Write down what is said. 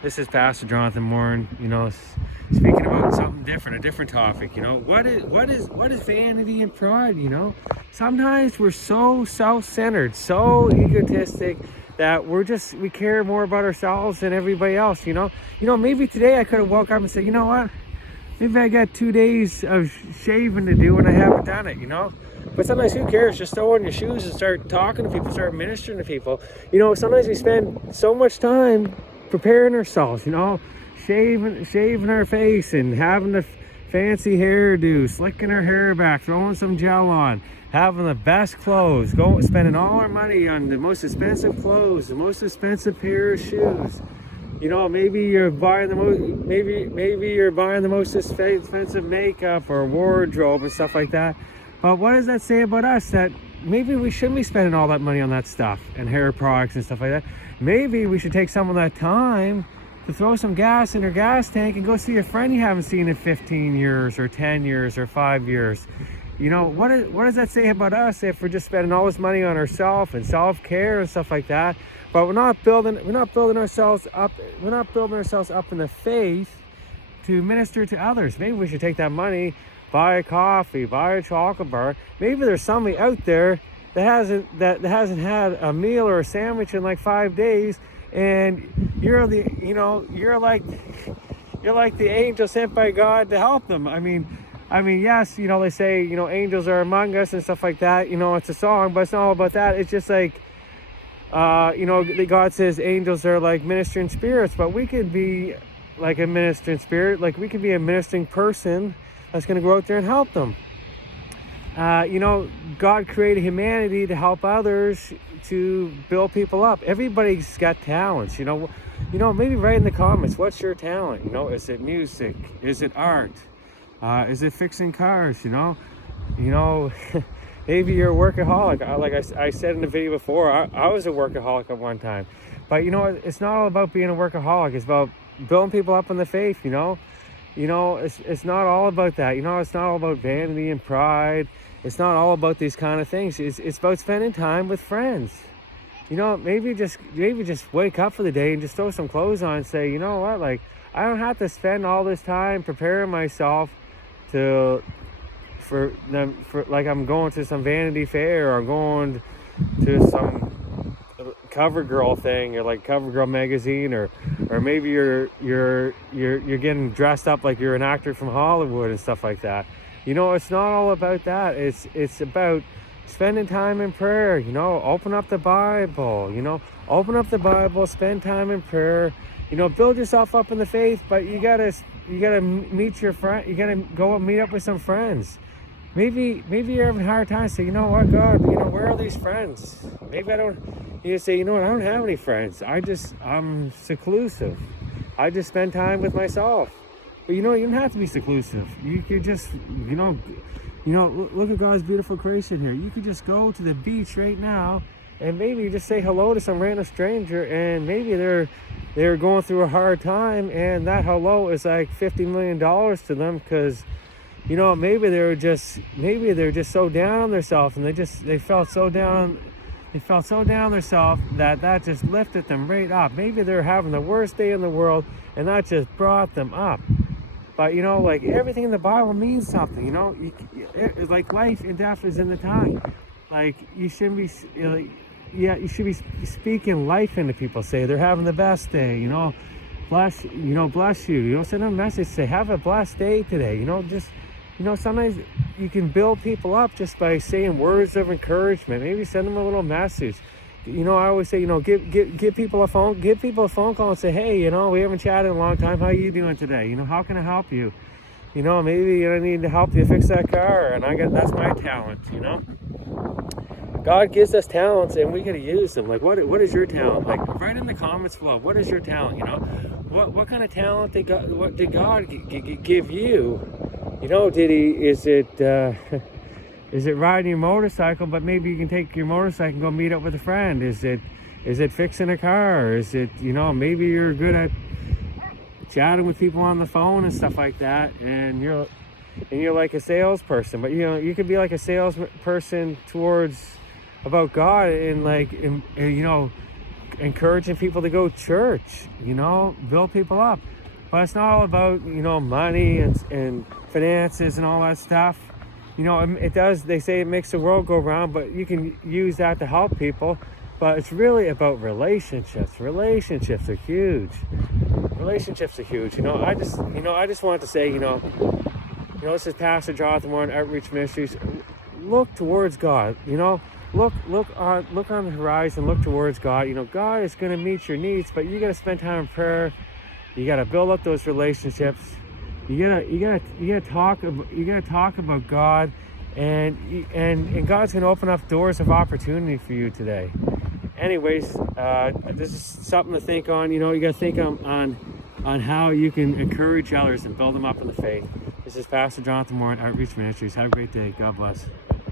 This is Pastor Jonathan Morin, speaking about something different, a different topic. What is vanity and pride? Sometimes we're so self-centered, so egotistic that we care more about ourselves than everybody else. Maybe today I could have woke up and said, you know what? Maybe I got 2 days of shaving to do and I haven't done it. But sometimes who cares? Just throw on your shoes and start talking to people, start ministering to people. Sometimes we spend so much time preparing ourselves, shaving our face and having the fancy hairdo, slicking our hair back, throwing some gel on, having the best clothes, spending all our money on the most expensive clothes, the most expensive pair of shoes. Maybe you're buying maybe you're buying the most expensive makeup or wardrobe and stuff like that. But what does that say about us? That maybe we shouldn't be spending all that money on that stuff and hair products and stuff like that. Maybe we should take some of that time to throw some gas in our gas tank and go see a friend you haven't seen in 15 years or 10 years or 5 years. What does that say about us if we're just spending all this money on ourselves and self-care and stuff like that? But we're not building ourselves up in the faith to minister to others. Maybe we should take that money, buy a coffee, buy a chocolate bar. Maybe there's somebody out there that hasn't had a meal or a sandwich in like 5 days, and you're like the angel sent by God to help them. I mean, yes, they say, angels are among us and stuff like that. It's a song, but it's not all about that. It's just like, God says angels are like ministering spirits, but we could be like a ministering spirit. Like we could be a ministering person that's going to go out there and help them. God created humanity to help others, to build people up. Everybody's got talents. Maybe write in the comments, what's your talent? Is it music? Is it art? Is it fixing cars? Maybe you're a workaholic. Like I said in the video before, I was a workaholic at one time. But it's not all about being a workaholic. It's about building people up in the faith. It's not all about that. It's not all about vanity and pride. It's not all about these kind of things. It's about spending time with friends. Maybe just wake up for the day and just throw some clothes on and say, you know what, like I don't have to spend all this time preparing myself for like I'm going to some Vanity Fair or going to some CoverGirl thing or like CoverGirl magazine or maybe you're getting dressed up like you're an actor from Hollywood and stuff like that. It's not all about that. It's about spending time in prayer. Open up the Bible. Spend time in prayer. Build yourself up in the faith, but you gotta meet your friend. You gotta go and meet up with some friends. Maybe you're having a hard time. Say, you know what, God, where are these friends? Maybe I don't. You say, I don't have any friends. I'm seclusive. I just spend time with myself. But you don't have to be seclusive. You could just, look at God's beautiful creation here. You could just go to the beach right now and maybe just say hello to some random stranger, and maybe they're going through a hard time, and that hello is like $50 million to them because, maybe they're just so down on themselves, and they felt so down on themselves that just lifted them right up. Maybe they're having the worst day in the world, and that just brought them up. But like everything in the Bible means something. Like life and death is in the tongue. Like you shouldn't be, you should be speaking life into people. Say they're having the best day. Bless you. Send them a message. Say have a blessed day today. Sometimes you can build people up just by saying words of encouragement. Maybe send them a little message. I always say, give people a phone call and say, hey, we haven't chatted in a long time. How are you doing today? How can I help you? Maybe I need to help you fix that car, and that's my talent. God gives us talents, and we gotta use them. Like, what is your talent? Like, write in the comments below. What is your talent? What kind of talent what did God give you? Is it riding your motorcycle, but maybe you can take your motorcycle and go meet up with a friend? Is it fixing a car? Is it, maybe you're good at chatting with people on the phone and stuff like that, and you're like a salesperson, but you could be like a salesperson about God, and encouraging people to go to church, build people up. But it's not all about, money and finances and all that stuff. It does, they say it makes the world go round, but you can use that to help people. But it's really about relationships. Relationships are huge. Relationships are huge. I just wanted to say, this is Pastor Jonathan Warren, Outreach Ministries. Look towards God, look on the horizon, look towards God. God is going to meet your needs, but you got to spend time in prayer. You got to build up those relationships. You gotta talk about God, and God's gonna open up doors of opportunity for you today. Anyways, this is something to think on. You gotta think on how you can encourage others and build them up in the faith. This is Pastor Jonathan Warren, Outreach Ministries. Have a great day. God bless.